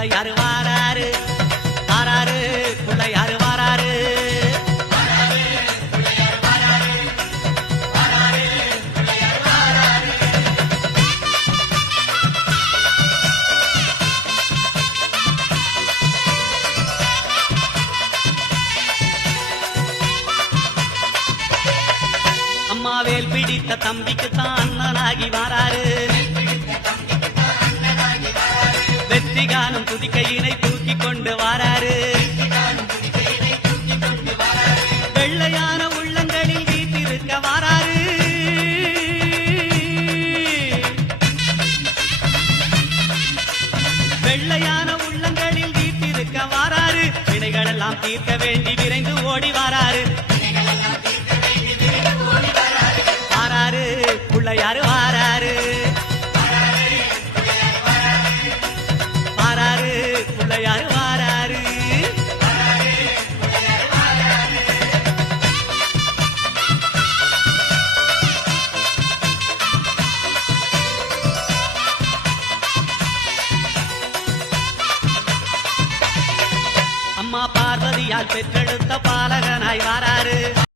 பிள்ளையாரு வாராரு வாராரு பிள்ளையாரு வாராரு. அம்மாவேல் பிடித்த தம்பிக்குத்தான் அண்ணனாகி வாராரு. வெற்றி காணும் துதிக்கையினை தூக்கி கொண்டு வாராரு. வெள்ளையான உள்ளங்களில் வீட்டிருக்க வாராரு. வெள்ளையான உள்ளங்களில் வீட்டிருக்க வாராரு. வினைகளெல்லாம் தீர்க்க வேண்டி விரைந்து ஓடி வாராரு. வாராரு பிள்ளையாரு வாராரு வாராரு பிள்ளையாரு வாராரு. அம்மா பார்வதியால் பெற்றெடுத்த பாலகனாய் வாராரு.